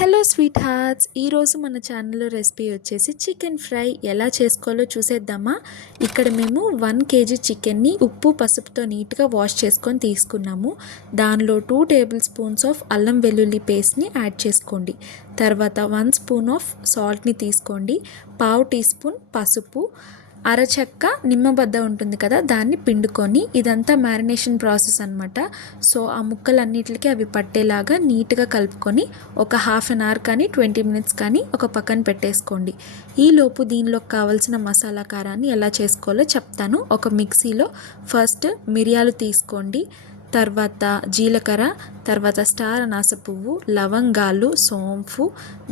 Hello sweet hearts, ఈరోజు మన ఛానల్లో రెసిపీ వచ్చేసి చికెన్ ఫ్రై ఎలా చేసుకోవాలో చూసేద్దామా. ఇక్కడ మేము 1 kg చికెన్ని ఉప్పు పసుపుతో నీట్గా వాష్ చేసుకొని తీసుకున్నాము. దానిలో 2 టేబుల్ స్పూన్స్ ఆఫ్ అల్లం వెల్లుల్లి పేస్ట్ని యాడ్ చేసుకోండి. తర్వాత 1 స్పూన్ ఆఫ్ సాల్ట్ని తీసుకోండి. 1/2 టీ స్పూన్ పసుపు, అరచక్క నిమ్మబద్ద ఉంటుంది కదా, దాన్ని పిండుకొని, ఇదంతా మ్యారినేషన్ ప్రాసెస్ అనమాట. సో ఆ ముక్కలన్నిటికీ అవి పట్టేలాగా నీట్గా కలుపుకొని ఒక 1/2 అవర్ కానీ 20 minutes కానీ ఒక పక్కన పెట్టేసుకోండి. ఈలోపు దీనిలోకి కావాల్సిన మసాలా కారాన్ని ఎలా చేసుకోవాలో చెప్తాను. ఒక మిక్సీలో ఫస్ట్ మిరియాలు తీసుకోండి, తర్వాత జీలకర్ర, తర్వాత స్టార్ అనాస పువ్వు, లవంగాలు, సోంపు,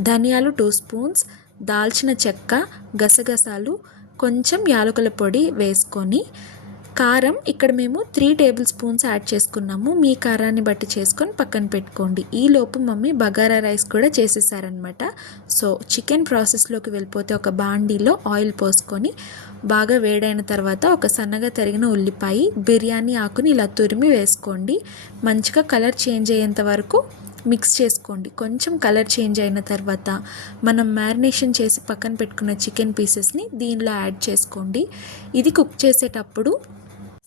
ధనియాలు 2 స్పూన్స్, దాల్చిన చెక్క, గసగసాలు, కొంచెం యాలకుల పొడి వేసుకొని, కారం ఇక్కడ మేము 3 టేబుల్ స్పూన్స్ యాడ్ చేసుకున్నాము. మీ కారాన్ని బట్టి చేసుకొని పక్కన పెట్టుకోండి. ఈలోపు మమ్మీ బగారా రైస్ కూడా చేసేసారనమాట. సో చికెన్ ప్రాసెస్లోకి వెళ్ళిపోతే ఒక బాండీలో ఆయిల్ పోసుకొని బాగా వేడైన తర్వాత ఒక సన్నగా తరిగిన ఉల్లిపాయ, బిర్యానీ ఆకుని ఇలా తురిమి వేసుకోండి. మంచిగా కలర్ చేంజ్ అయ్యేంత వరకు మిక్స్ చేసుకోండి. కొంచెం కలర్ చేంజ్ అయిన తర్వాత మనం మ్యారినేషన్ చేసి పక్కన పెట్టుకున్న చికెన్ పీసెస్ని దీనిలో యాడ్ చేసుకోండి. ఇది కుక్ చేసేటప్పుడు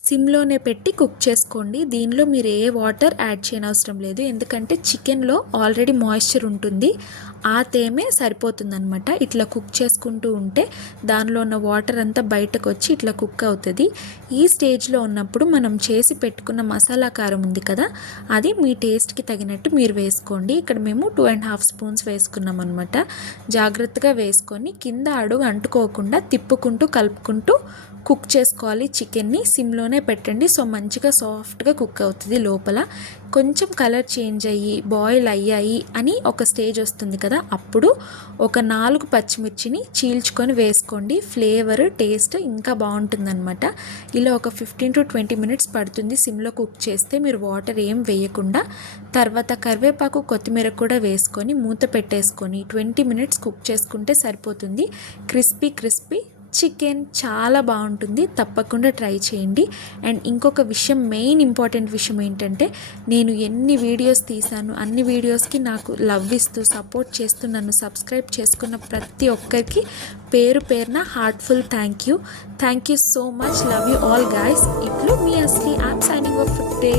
సిమ్లోనే పెట్టి కుక్ చేసుకోండి. దీనిలో మీరు ఏ వాటర్ యాడ్ చేయనవసరం లేదు, ఎందుకంటే చికెన్లో ఆల్రెడీ మాయిశ్చర్ ఉంటుంది, ఆ తేమే సరిపోతుందన్నమాట. ఇట్లా కుక్ చేసుకుంటూ ఉంటే దానిలో ఉన్న వాటర్ అంతా బయటకు వచ్చి ఇట్లా కుక్ అవుతుంది. ఈ స్టేజ్లో ఉన్నప్పుడు మనం చేసి పెట్టుకున్న మసాలా కారం ఉంది కదా, అది మీ టేస్ట్కి తగినట్టు మీరు వేసుకోండి. ఇక్కడ మేము 2.5 స్పూన్స్ వేసుకున్నాం అనమాట. జాగ్రత్తగా వేసుకొని కింద అడుగు అంటుకోకుండా తిప్పుకుంటూ కలుపుకుంటూ కుక్ చేసుకోవాలి. చికెన్ని సిమ్లోనే పెట్టండి. సో మంచిగా సాఫ్ట్గా కుక్ అవుతుంది. లోపల కొంచెం కలర్ చేంజ్ అయ్యి బాయిల్ అయ్యాయి అని ఒక స్టేజ్ వస్తుంది కదా, అప్పుడు ఒక 4 పచ్చిమిర్చిని చీల్చుకొని వేసుకోండి. ఫ్లేవర్ టేస్ట్ ఇంకా బాగుంటుందన్నమాట. ఇలా ఒక 15 to 20 minutes పడుతుంది సిమ్లో కుక్ చేస్తే, మీరు వాటర్ ఏం వేయకుండా. తర్వాత కరివేపాకు, కొత్తిమీర కూడా వేసుకొని మూత పెట్టేసుకొని 20 minutes కుక్ చేసుకుంటే సరిపోతుంది. క్రిస్పీ చికెన్ చాలా బాగుంటుంది. తప్పకుండా ట్రై చేయండి. అండ్ ఇంకొక విషయం, మెయిన్ ఇంపార్టెంట్ విషయం ఏంటంటే, నేను ఎన్ని వీడియోస్ తీసాను అన్ని వీడియోస్కి నాకు లవ్ ఇస్తూ సపోర్ట్ చేస్తూ నన్ను సబ్స్క్రైబ్ చేసుకున్న ప్రతి ఒక్కరికి పేరు పేరున heartful thank you so much. Love you all guys. ఇట్లు మీ అస్లీ. I'm signing off today.